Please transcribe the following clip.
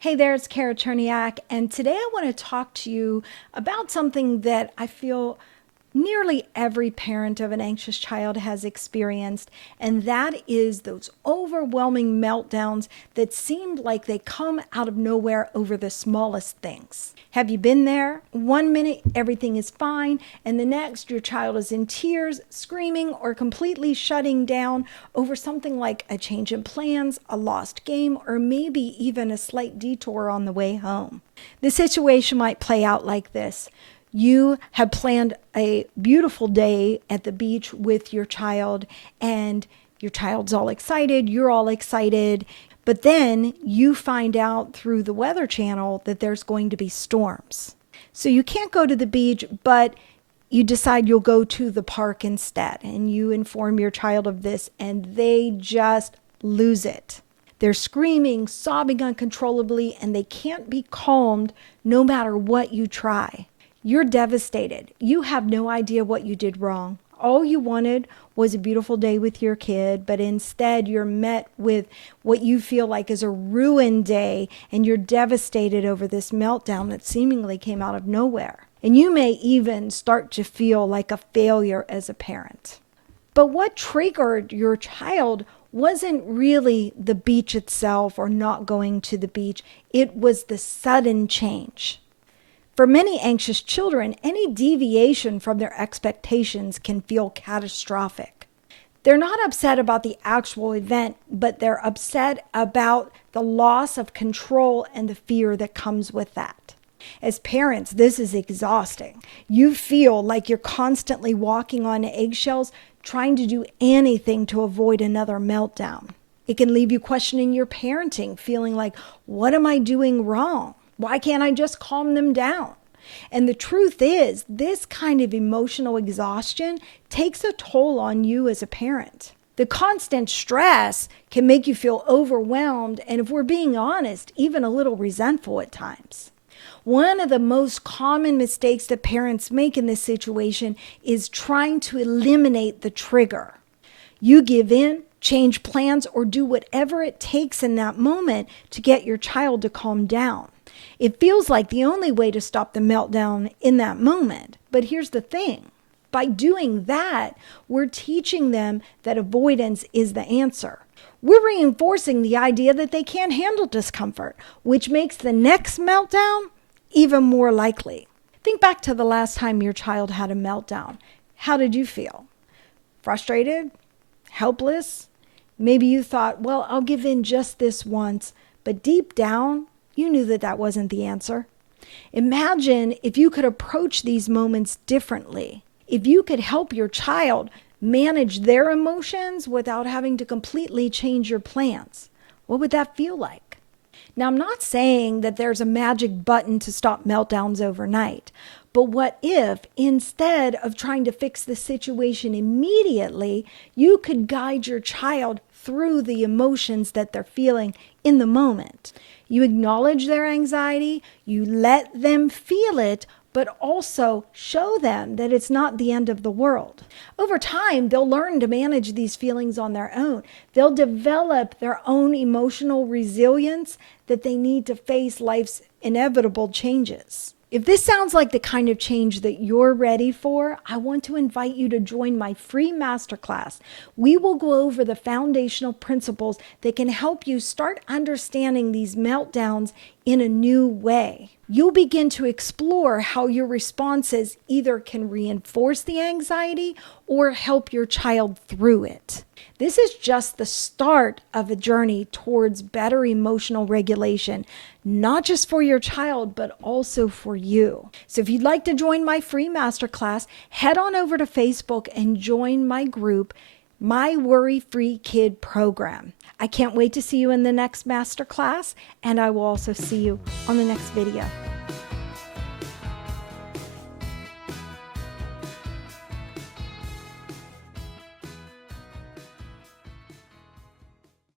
Hey there, it's Kara Cherniak, and today I want to talk to you about something that I feel nearly every parent of an anxious child has experienced, and that is those overwhelming meltdowns that seem like they come out of nowhere over the smallest things. Have you been there? One minute everything is fine, and the next your child is in tears, screaming, or completely shutting down over something like a change in plans, a lost game, or maybe even a slight detour on the way home. The situation might play out like this. You have planned a beautiful day at the beach with your child, and your child's all excited, you're all excited, but then you find out through the Weather Channel that there's going to be storms. So you can't go to the beach, but you decide you'll go to the park instead, and you inform your child of this, and they just lose it. They're screaming, sobbing uncontrollably, and they can't be calmed no matter what you try. You're devastated. You have no idea what you did wrong. All you wanted was a beautiful day with your kid, but instead you're met with what you feel like is a ruined day, and you're devastated over this meltdown that seemingly came out of nowhere. And you may even start to feel like a failure as a parent. But what triggered your child wasn't really the beach itself or not going to the beach. It was the sudden change. For many anxious children, any deviation from their expectations can feel catastrophic. They're not upset about the actual event, but they're upset about the loss of control and the fear that comes with that. As parents, this is exhausting. You feel like you're constantly walking on eggshells, trying to do anything to avoid another meltdown. It can leave you questioning your parenting, feeling like, what am I doing wrong? Why can't I just calm them down? And the truth is, this kind of emotional exhaustion takes a toll on you as a parent. The constant stress can make you feel overwhelmed, and if we're being honest, even a little resentful at times. One of the most common mistakes that parents make in this situation is trying to eliminate the trigger. You give in, change plans, or do whatever it takes in that moment to get your child to calm down. It feels like the only way to stop the meltdown in that moment. But here's the thing. By doing that, we're teaching them that avoidance is the answer. We're reinforcing the idea that they can't handle discomfort, which makes the next meltdown even more likely. Think back to the last time your child had a meltdown. How did you feel? Frustrated? Helpless? Maybe you thought, well, I'll give in just this once, but deep down, you knew that that wasn't the answer. Imagine if you could approach these moments differently. If you could help your child manage their emotions without having to completely change your plans. What would that feel like? Now, I'm not saying that there's a magic button to stop meltdowns overnight, but what if instead of trying to fix the situation immediately, you could guide your child through the emotions that they're feeling in the moment? You acknowledge their anxiety, you let them feel it, but also show them that it's not the end of the world. Over time, they'll learn to manage these feelings on their own. They'll develop their own emotional resilience that they need to face life's inevitable changes. If this sounds like the kind of change that you're ready for, I want to invite you to join my free masterclass. We will go over the foundational principles that can help you start understanding these meltdowns in a new way. You'll begin to explore how your responses either can reinforce the anxiety or help your child through it. This is just the start of a journey towards better emotional regulation, not just for your child, but also for you. So if you'd like to join my free masterclass, head on over to Facebook and join my group, My Worry-Free Kid Program. I can't wait to see you in the next masterclass, and I will also see you on the next video.